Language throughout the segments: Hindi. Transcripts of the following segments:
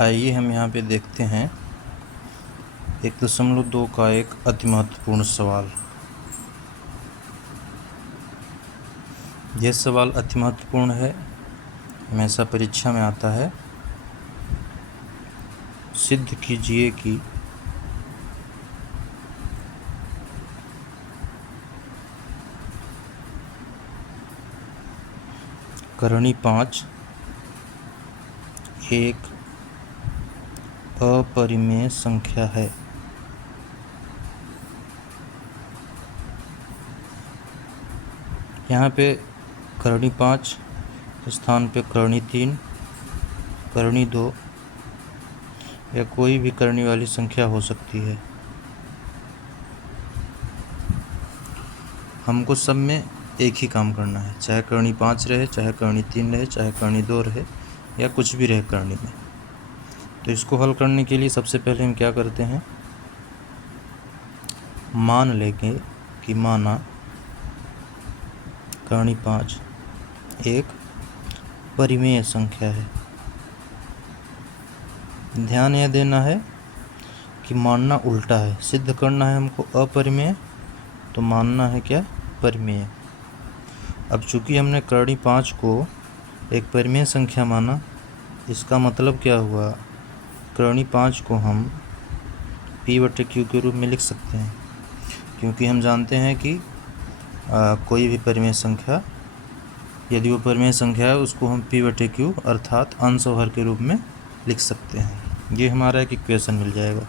आइए हम यहाँ पे देखते हैं 1.2 का एक अति महत्वपूर्ण सवाल। यह सवाल अति महत्वपूर्ण है, हमेशा परीक्षा में आता है। सिद्ध कीजिए कि करणी 5 एक अपरिमेय संख्या है। यहाँ पे करणी 5 स्थान पे करणी 3, करणी 2 या कोई भी करणी वाली संख्या हो सकती है। हमको सब में एक ही काम करना है, चाहे करणी 5 रहे, चाहे करणी 3 रहे, चाहे करणी 2 रहे या कुछ भी रहे करणी में। तो इसको हल करने के लिए सबसे पहले हम क्या करते हैं, मान लेंगे कि माना करणी 5 एक परिमेय संख्या है। ध्यान यह देना है कि मानना उल्टा है, सिद्ध करना है हमको अपरिमेय, तो मानना है क्या, परिमेय। अब चूंकि हमने करणी 5 को एक परिमेय संख्या माना, इसका मतलब क्या हुआ, करणी 5 को हम P/Q के रूप में लिख सकते हैं, क्योंकि हम जानते हैं कि कोई भी परिमेय संख्या यदि वो परिमेय संख्या है उसको हम P/Q अर्थात अंश और हर के रूप में लिख सकते हैं। ये हमारा एक इक्वेशन मिल जाएगा,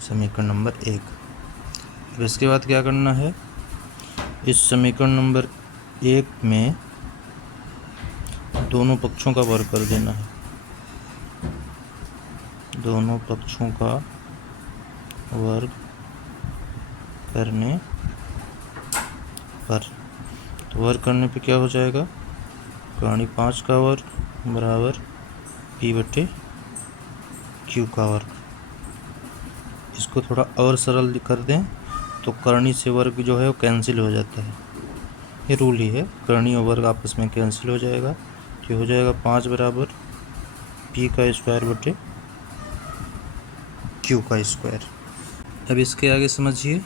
समीकरण नंबर 1। अब इसके बाद क्या करना है, इस समीकरण नंबर 1 में दोनों पक्षों का वर्ग कर देना है। दोनों पक्षों का वर्ग करने पर, तो वर्ग करने पे क्या हो जाएगा, करणी 5 का वर्ग बराबर P/Q का वर्ग। इसको थोड़ा और सरल कर दें तो करणी से वर्ग जो है वो कैंसिल हो जाता है, ये रूल ही है, करणी और वर्ग आपस में कैंसिल हो जाएगा। तो हो जाएगा 5 बराबर P²/Q का स्क्वायर। अब इसके आगे समझिए,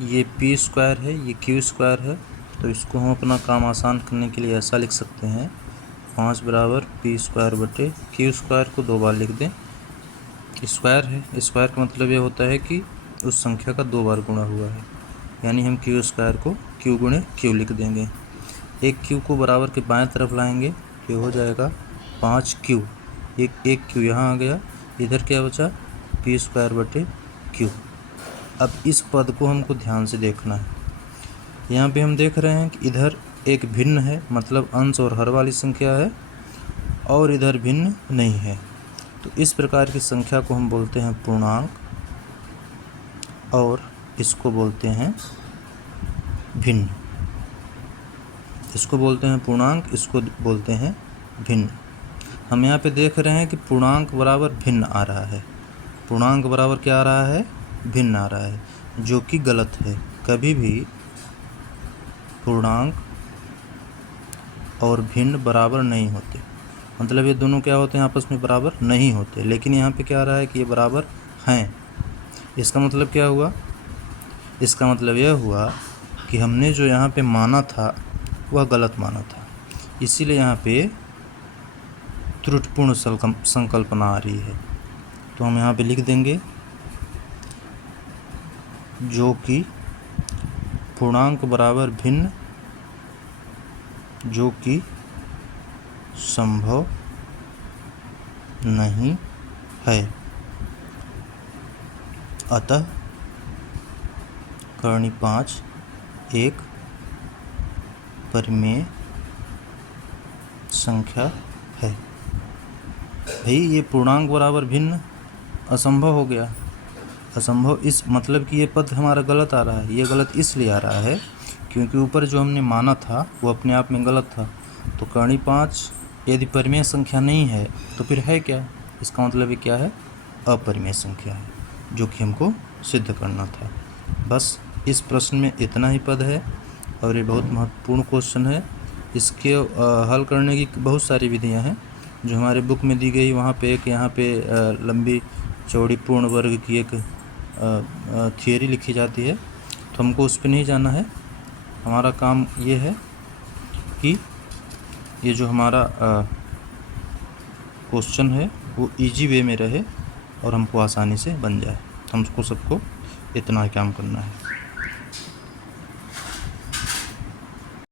ये P² है, ये Q² है, तो इसको हम अपना काम आसान करने के लिए ऐसा लिख सकते हैं, 5 बराबर P²/Q² को 2 बार लिख दें। स्क्वायर है, स्क्वायर का मतलब ये होता है कि उस संख्या का 2 बार गुणा हुआ है, यानी हम Q² को Q गुणे Q लिख देंगे। एक Q को बराबर के बाएं तरफ लाएंगे तो हो जाएगा 5Q, एक Q यहाँ आ गया, इधर क्या बचा, P²/Q। अब इस पद को हमको ध्यान से देखना है। यहाँ पे हम देख रहे हैं कि इधर एक भिन्न है, मतलब अंश और हर वाली संख्या है, और इधर भिन्न नहीं है। तो इस प्रकार की संख्या को हम बोलते हैं पूर्णांक, और इसको बोलते हैं भिन्न। इसको बोलते हैं पूर्णांक, इसको बोलते हैं भिन्न। हम यहाँ पे देख रहे हैं कि पूर्णांक बराबर भिन्न आ रहा है, पूर्णांक बराबर क्या आ रहा है, भिन्न आ रहा है, जो कि गलत है। कभी भी पूर्णांक और भिन्न बराबर नहीं होते, मतलब ये दोनों क्या होते हैं, आपस में बराबर नहीं होते। लेकिन यहाँ पे क्या आ रहा है कि ये बराबर हैं। इसका मतलब क्या हुआ, इसका मतलब यह हुआ कि हमने जो यहाँ पे माना था वह गलत माना था, इसीलिए यहाँ पे त्रुटिपूर्ण संकल्पना आ रही है। तो हम यहाँ पे लिख देंगे जो कि पूर्णांक बराबर भिन्न, जो कि संभव नहीं है। अतः करणी 5 एक परिमेय संख्या है। भाई ये पूर्णांक बराबर भिन्न असंभव हो गया, असंभव इस मतलब कि ये पद हमारा गलत आ रहा है। ये गलत इसलिए आ रहा है क्योंकि ऊपर जो हमने माना था वो अपने आप में गलत था। तो करणी 5 यदि परिमेय संख्या नहीं है तो फिर है क्या, इसका मतलब ये क्या है, अपरिमेय संख्या है, जो कि हमको सिद्ध करना था। बस इस प्रश्न में इतना ही पद है और ये बहुत महत्वपूर्ण क्वेश्चन है। इसके हल करने की बहुत सारी विधियां हैं, जो हमारे बुक में दी गई वहाँ पे एक यहाँ पे लंबी चौड़ी पूर्ण वर्ग की एक थियरी लिखी जाती है, तो हमको उस पर नहीं जाना है। हमारा काम ये है कि ये जो हमारा क्वेश्चन है वो इजी वे में रहे और हमको आसानी से बन जाए। हमको सबको इतना ही काम करना है।